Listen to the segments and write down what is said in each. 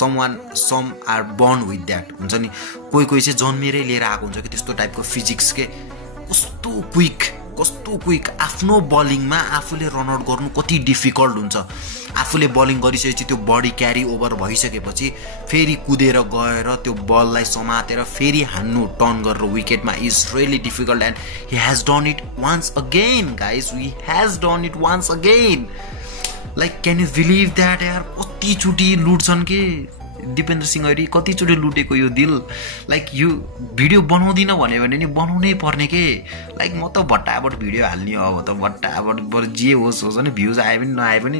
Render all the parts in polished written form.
Some are born with that हुन्छ नि कोही कोही चाहिँ जन्मेरै लिएर आएको हुन्छ कि त्यस्तो टाइपको फिजिक्स के कस्तो क्विक आफ्नो बलिङमा आफूले रन आउट गर्नु कति डिफिकल्ट हुन्छ आफूले बलिङ गरिसकेपछि त्यो बडी क्यारी ओभर भइसकेपछि फेरि कुदेर गएर त्यो बललाई समातेर फेरि हान्नु टर्न गरेर विकेटमा is really difficult and he has done it once again guys he has done it once again like can you believe that यार कतिचोटि लुट्छन् कि दिपेन्द्र सिंह ऐरी कतिचोटि लुटेको यो दिल लाइक यो भिडियो बनाउँदिन भन्यो भने नि बनाउनै पर्ने के लाइक म त भट्टाभट भिडियो हाल्ने हो अब त भट्टाभट जे होस् नि भ्युज आए पनि नआए पनि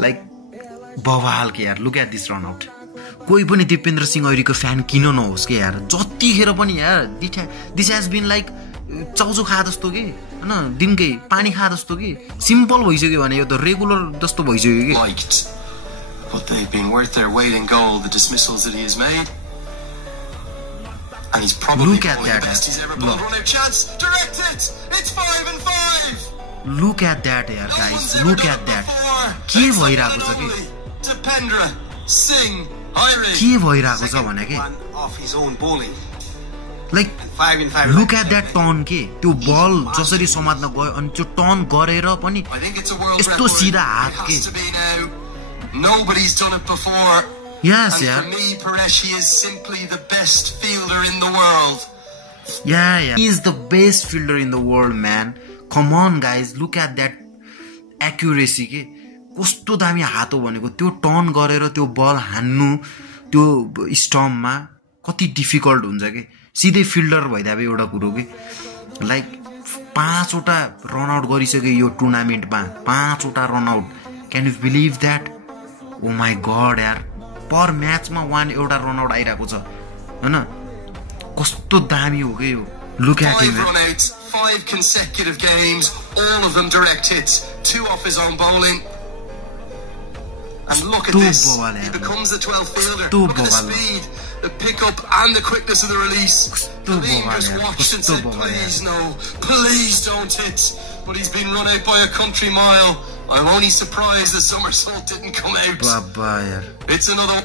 लाइक बवाल के यार look at this run out कोही पनि दिपेन्द्र सिंह ऐरीको फ्यान किन नहोस् के यार जतिखेर पनि यार दिस हेज बिन लाइक चाउचो खा जस्तो कि होइन दिनकै पानी खा जस्तो कि सिम्पल भइसक्यो भने यो त रेगुलर जस्तो भइसक्यो कि But they've been worth their weight in gold, the dismissals that he has made. And he's probably the best he's ever bowled. Run out chance, direct it! It's 5 and 5! Look at that here, guys. Look at that. के भइराको छ के? Dipendra Singh Airi. के भइराको छ भने के? Off his own bowling. Like look at that turn के त्यो बल जसरी समात्न गयो अनि त्यो टर्न गरेर पनि यस्तो सिधा हात के Nobody's done it before. Yes, and yeah. For me, Qureshi is simply the best fielder in the world. Yeah. He is the best fielder in the world, man. Come on, guys. Look at that accuracy. के कस्तो दामी हात हो भनेको त्यो turn गरेर त्यो बल हान्नु त्यो स्टम्पमा कति डिफिकल्ट हुन्छ के सिधै फिल्डर भइदा भए एउटा कुरो के लाइक 5 वटा रन आउट गरिसक्यो यो टुर्नामेन्टमा 5 वटा run out can you believe that oh my God यार पर म्याचमा एउटा रन आउट आइरहेको छ हैन कस्तो दामी हो के यो look at him 5 consecutive games all of them direct hits 2 off his own bowling and look at this he becomes the 12th fielder look at the speed the pickup and the quickness of the release the leaders watched and said please no please don't hit but he's been run out by a country mile I'm only surprised the somersault didn't come out बाबा यार it's another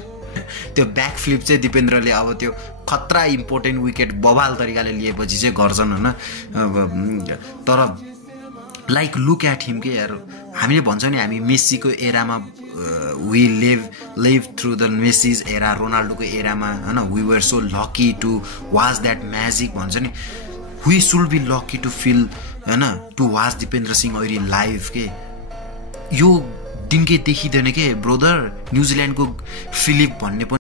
त्यो back flip चाहिँ दिपेन्द्रले अब त्यो खतरा important wicket बवाल तरिकाले लिएपछि चाहिँ गर्छन् हैन तर लाइक लुक एट हिम के यार हामीले भन्छौं नि हामी मेस्सीको एरामा we live through the Messi's era रोनाल्डोको एरामा हैन we were so lucky to watch that magic भन्छ नि we should be lucky to feel हैन to watch Dipendra Singh Airee live के यो दिनकै देखिदैन के ब्रदर न्युजिल्यान्डको फिलिप भन्ने